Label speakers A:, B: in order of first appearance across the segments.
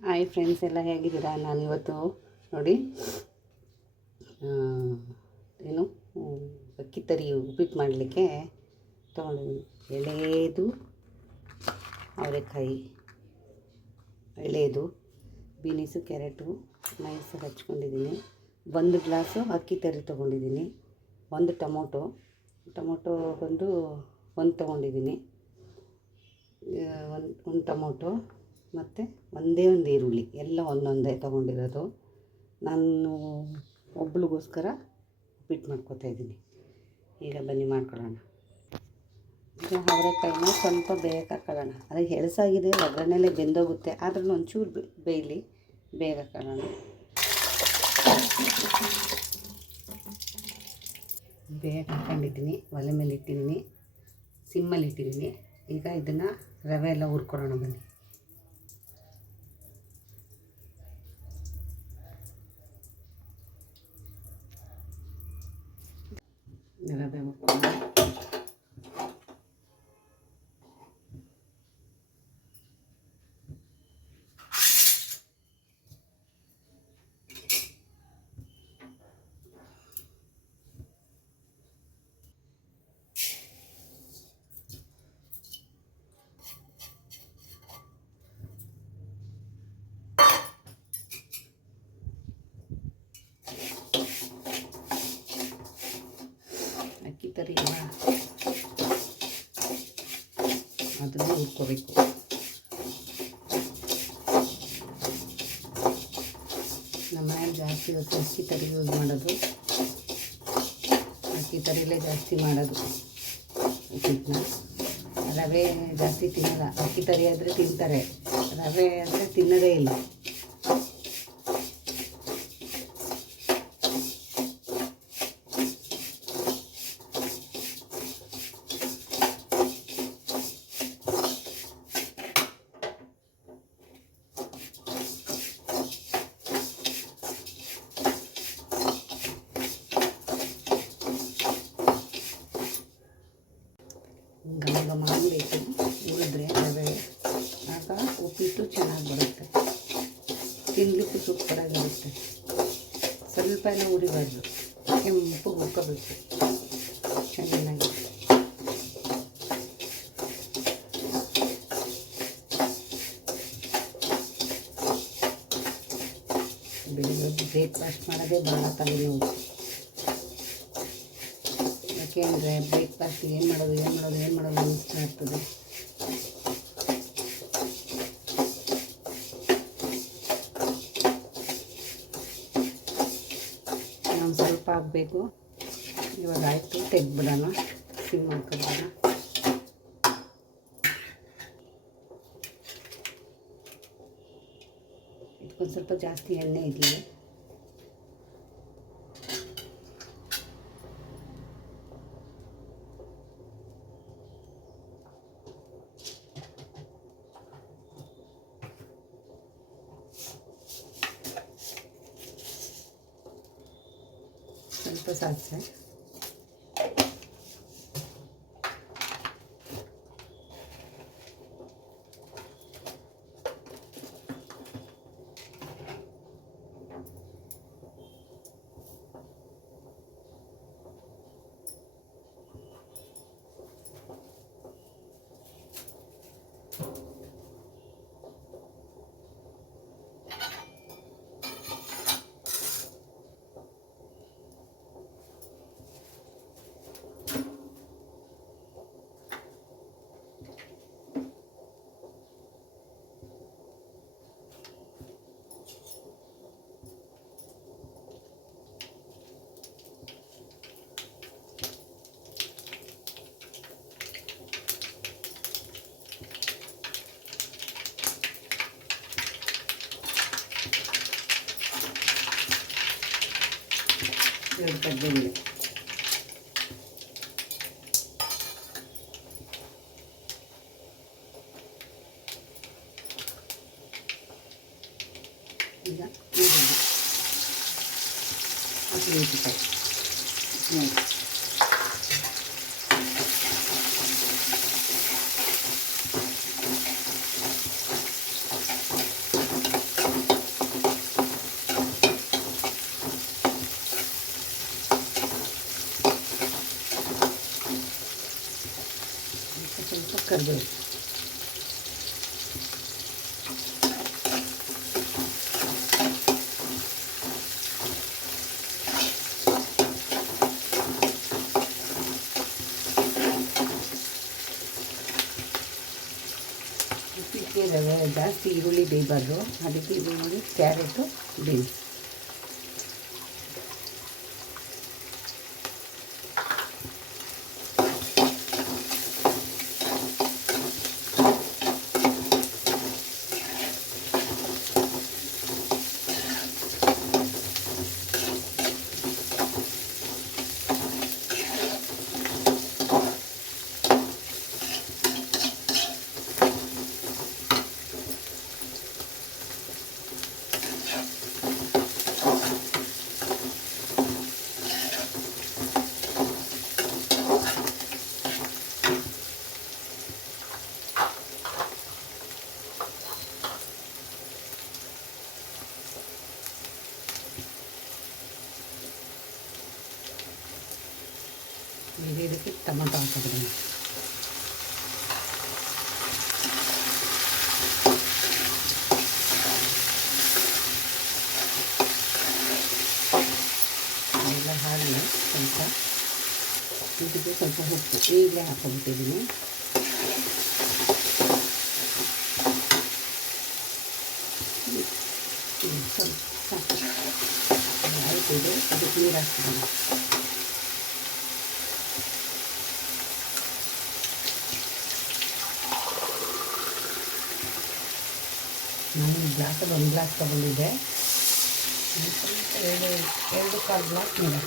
A: Hi friends, ಎಲ್ಲ ಹೇಗಿದ್ದೀರಾ? ನಾನು ಇವತ್ತು ನೋಡಿ ಏನು, ಅಕ್ಕಿ ತರಿ ಉಪ್ಪಿಟ್ಟು ಮಾಡಲಿಕ್ಕೆ ತೊಗೊಂಡಿದ್ದೀನಿ. ಎಳೆಯದು ಅವರೆಕಾಯಿ ಎಳೆಯದು ಬೀನಿಸು, ಕ್ಯಾರೆಟು, ಮೈಸೂರು ಹಚ್ಕೊಂಡಿದ್ದೀನಿ. ಒಂದು ಗ್ಲಾಸು ಅಕ್ಕಿ ತರಿ ತೊಗೊಂಡಿದ್ದೀನಿ. ಒಂದು ಟೊಮೊಟೊ ಟೊಮೊಟೊ ಬಂದು ಒಂದು ತೊಗೊಂಡಿದ್ದೀನಿ. ಒಂದು ಒಂದು ಟೊಮೊಟೊ. ಮತ್ತು ಒಂದೇ ಒಂದು ಈರುಳ್ಳಿ, ಎಲ್ಲ ಒಂದೊಂದೇ ತೊಗೊಂಡಿರೋದು. ನಾನು ಒಬ್ಳಿಗೋಸ್ಕರ ಉಪ್ಪಿಟ್ಟು ಮಾಡ್ಕೋತಾ ಇದ್ದೀನಿ. ಈಗ ಬನ್ನಿ ಮಾಡ್ಕೊಳ್ಳೋಣ. ಈಗ ಅವರೆಕಾಯಿನ ಸ್ವಲ್ಪ ಬೇಯಕ್ಕೆ ಹಾಕೊಳ್ಳೋಣ ಅದು ಹೆಳಸಾಗಿದೆ ಒಗ್ಗರಣೆಲೆ ಬೆಂದೋಗುತ್ತೆ, ಆದ್ರೂ ಒಂಚೂರು ಬೇಯಲಿ, ಬೇಗ ಹಾಕೊಳ್ಳೋಣ ಬೇಗ ಹಾಕೊಂಡಿದ್ದೀನಿ, ಒಲೆ ಮೇಲೆ ಇಟ್ಟಿದ್ದೀನಿ ಸಿಮ್ಮಲ್ಲಿ ಇಟ್ಟಿದ್ದೀನಿ ಈಗ ಇದನ್ನು ರವೆ ಎಲ್ಲ ಹುರ್ಕೊಳ್ಳೋಣ ಬನ್ನಿ. ರವೆ ಹುರ್ಕೊಂಡು ಅಕ್ಕಿ ತರಿ ಎಲ್ಲ ಅದನ್ನು ಹುರ್ಕೋಬೇಕು. ನಮ್ಮ ಮನೇಲಿ ಜಾಸ್ತಿ ಇವತ್ತು ಅಕ್ಕಿ ತರಿ ಯೂಸ್ ಮಾಡೋದು. ಅಕ್ಕಿ ತರಿಲೇ ಜಾಸ್ತಿ ಮಾಡೋದು. ಉಪ್ಪಿಟ್ಟನ್ನ ರವೆ ಜಾಸ್ತಿ ತಿನ್ನಲ್ಲ. ಅಕ್ಕಿ ತರಿ ಆದರೆ ತಿಂತಾರೆ. ರವೆ ಅಂದರೆ ತಿನ್ನೋದೇ ಇಲ್ಲ ಘಮ ಘಮ ಅನ್ನಬೇಕು ಉಳಿದ್ರೆ ರವೆ ಆಗ ಉಪ್ಪಿಟ್ಟು ಚೆನ್ನಾಗಿ ಬರುತ್ತೆ. ತಿನ್ನಲಿಕ್ಕೂ ಸೂಪರಾಗಿರುತ್ತೆ. ಸ್ವಲ್ಪ ಎಲ್ಲ ಉರಿಬಾರ್ದು ಕೆಂಪು ಹುರ್ಕೋಬೇಕು ಚೆನ್ನಾಗಿ. ಬೆಳಿಗ್ಗೆ ಬ್ರೇಕ್ಫಾಸ್ಟ್ ಮಾಡೋದೇ ಭಾಳ ತಲೆನೋವು. ಯಾಕೆ ಅಂದರೆ ಬ್ರೇಕ್ಫಾಸ್ಟ್ ಏನು ಮಾಡೋದು ಏನು ಮಾಡೋದು ಏನು ಮಾಡೋದು ಅನಿಸ್ತಾ ಇರ್ತದೆ ನಾವು ಆಗಬೇಕು ಇವಾಗ ಆಯಿತು ತೆಗ್ದುಬಿಡೋಣ. ಸಿಮ್ ಹಾಕೋಣ ಇದಕ್ಕೊಂದು ಸ್ವಲ್ಪ ಜಾಸ್ತಿ ಎಣ್ಣೆ ಇದೆಯೇ ಸ್ವಲ್ಪ ಸಾಸಿವೆ ಎರಡು ಕಡ್ಲೆಬೇಳೆ ಈಗ ಈರುಳ್ಳಿ ಹಸಿಮೆಣಸಿಕಾಯಿ ನೋಡಿ ಕರಿಬೇವು ಉಪ್ಪಿಟ್ಟಿಗೆ ರವೆ ಜಾಸ್ತಿ ಈರುಳ್ಳಿ ಬೇಯಬಾರ್ದು ಅದಕ್ಕೆ ಇದು ನೋಡಿ ಕ್ಯಾರೆಟು ಬೀನ್ಸ್ ಈಗ ಇದಕ್ಕೆ ಟೊಮಟೊ ಹಾಕೋದ್ರಿ ಎಲ್ಲ ಹಾಕಿ ಸ್ವಲ್ಪ ಇದಕ್ಕೆ ಸ್ವಲ್ಪ ಉಪ್ಪು ಈಗಲೇ ಹಾಕೊಂಡ್ಬಿಟ್ಟಿದ್ದೀನಿ ಹ್ಮ್, ಸ್ವಲ್ಪ ಸಾಕು ಆಯ್ತು ಇದು ಅದಕ್ಕೆ ನೀರು ಹಾಕ್ತೀನಿ ನಾನು ಗ್ಲಾಸಲ್ಲಿ ಒಂದು ಗ್ಲಾಸ್ ತೊಗೊಂಡಿದ್ದೆ. ಎರಡು ಎರಡು ಕಾಲು ಗ್ಲಾಸ್ ನೀರು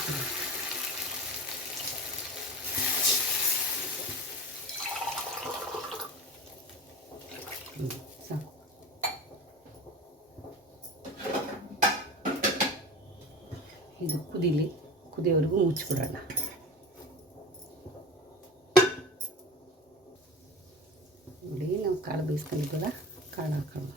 A: ಇದು ಕುದಿಲಿ, ಕುದಿಯೋವರೆಗೂ ಮುಚ್ಚಿಬಿಡೋಣ. ನೋಡಿ, ನಾವು ಕಾಳು ಬೇಯಿಸ್ಕೊಂಡಿದ್ದಲ್ಲ ಕಾಳು ಹಾಕೋಣ.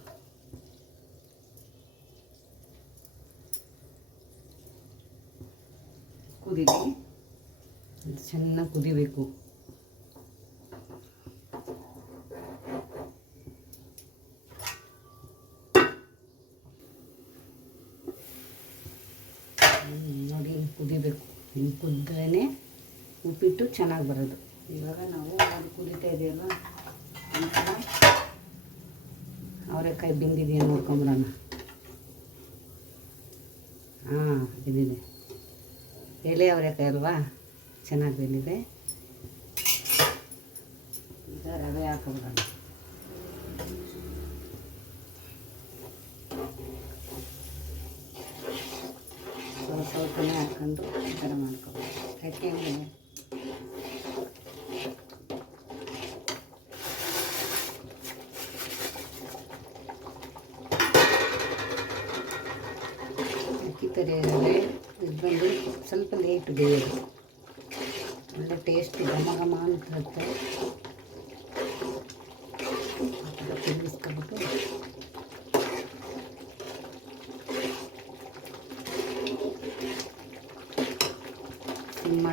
A: ಕುದೀಲಿ. ಚೆನ್ನಾಗಿ ಕುದಿಬೇಕು. ನೋಡಿ ಕುದಿಬೇಕು. ಹಿಂಗೆ ಕುದ್ರೇ ಉಪ್ಪಿಟ್ಟು ಚೆನ್ನಾಗಿ ಬರೋದು. ಇವಾಗ ನಾವು ಅದು ಕುದೀತಾ ಇದೆಯಲ್ಲ ಅವರೆಕಾಯಿ ಬೆಂದಿದೆಯಾ ನೋಡ್ಕೊಂಬಿಡೋಣ ಹಾಂ, ಬೆಂದಿದೆ. ಎಲೆ ಅವರೆಕಾಯಿ ಅಲ್ವಾ? ಚೆನ್ನಾಗಿ ಬೆಂದಿದೆ. ಈಗ ರವೆ ಹಾಕೊಂಬಿಡೋಣ ಸ್ವಲ್ಪ ಸ್ವಲ್ಪನೇ ಹಾಕ್ಕೊಂಡು ಈ ಥರ ಮಾಡ್ಕೊಬೋದು ಯಾಕೆಂದರೆ ರವೆ ಇದು ಬಂದು ಸ್ವಲ್ಪ ಲೇಟ್ ಬೇಯೋದು ಒಳ್ಳೆ ಟೇಸ್ಟ್ ಘಮ ಘಮ ಅಂತ ತಿರುಗಿಸ್ಕೊಬಿಟ್ಟು ಸಿಮ್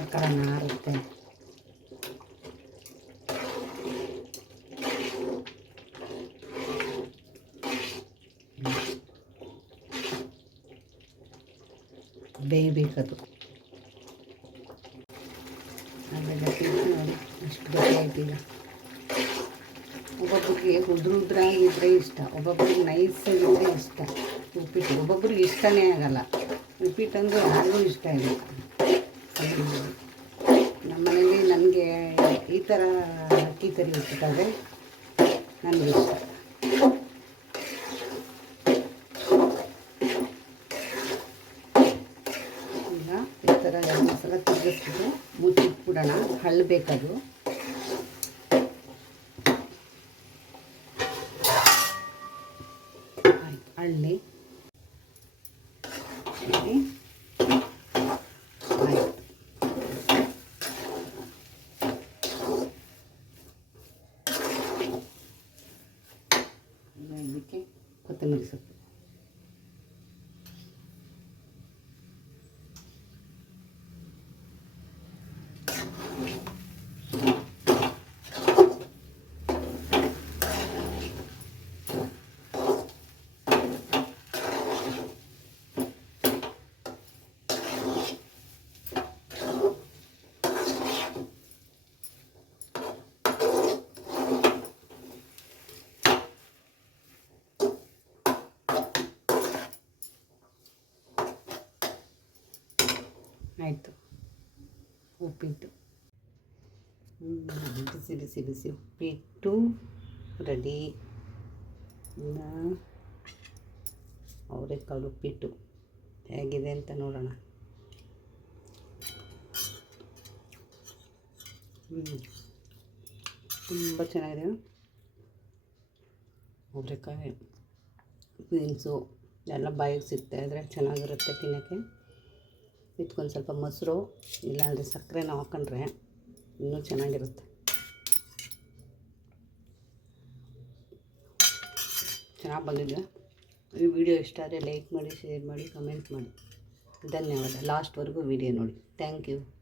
A: ಬೇಯಬೇಕದು. ಆಮೇಲೆ ಅಷ್ಟು ಗಟ್ಟಿ ಒಬ್ಬೊಬ್ಬರಿಗೆ ಉದ್ರ ಉದ್ರಾಗಿದ್ದರೆ ಇಷ್ಟ ಒಬ್ಬೊಬ್ರಿಗೆ ನೈಸಾಗಿದ್ದರೆ ಇಷ್ಟ. ಉಪ್ಪಿಟ್ಟು, ಒಬ್ಬೊಬ್ಬರಿಗೆ ಇಷ್ಟನೇ ಆಗಲ್ಲ. ಉಪ್ಪಿಟ್ಟು ಅಂದರೆ ಯಾರಿಗೂ ಇಷ್ಟ ಇಲ್ಲ. ನಮ್ಮ ಮನೆಯಲ್ಲಿ ನನಗೆ ಈ ಥರ ಅಕ್ಕಿ ತರಿ ಉಪ್ಪಿಟ್ಟಾದರೆ ನನಗೆ ಇಷ್ಟ ಈಗ ಈ ಥರ ಎರಡು ಮಸಾಲ ತಿರುಗಿಸ್ಬಿಟ್ಟು ಮುಚ್ಚಿಟ್ಬಿಡೋಣ. ಹಳ್ಳಬೇಕದು ಹಳ್ಳಿ. ಕೊತ್ತಂಬರಿ ಸೊಪ್ಪು. ಆಯಿತು. ಉಪ್ಪಿಟ್ಟು. ಬಿಸಿ ಬಿಸಿ ಬಿಸಿ ಉಪ್ಪಿಟ್ಟು ರೆಡಿ. ಇನ್ನು ಅವರೆಕಾಳು ಉಪ್ಪಿಟ್ಟು. ಹೇಗಿದೆ ಅಂತ ನೋಡೋಣ. ತುಂಬ ಚೆನ್ನಾಗಿದೆ. ಅವರೆಕಾಯಿ ಬೀನ್ಸು ಎಲ್ಲ ಬಾಯಿಗೆ ಸಿಗ್ತಾಯಿದ್ರೆ ಚೆನ್ನಾಗಿರುತ್ತೆ ತಿನ್ನೋಕ್ಕೆ. ಇದಕ್ಕೊಂದು ಸ್ವಲ್ಪ ಮೊಸರು, ಇಲ್ಲಾಂದರೆ ಸಕ್ಕರೆನ ಹಾಕೊಂಡ್ರೆ ಇನ್ನೂ ಚೆನ್ನಾಗಿರುತ್ತೆ. ಚೆನ್ನಾಗಿ ಬಂದಿದೆ. ಈ ವಿಡಿಯೋ ಇಷ್ಟ ಆದರೆ ಲೈಕ್ ಮಾಡಿ ಶೇರ್ ಮಾಡಿ ಕಮೆಂಟ್ ಮಾಡಿ. ಧನ್ಯವಾದ. ಲಾಸ್ಟ್ವರೆಗೂ ವಿಡಿಯೋ ನೋಡಿ. Thank you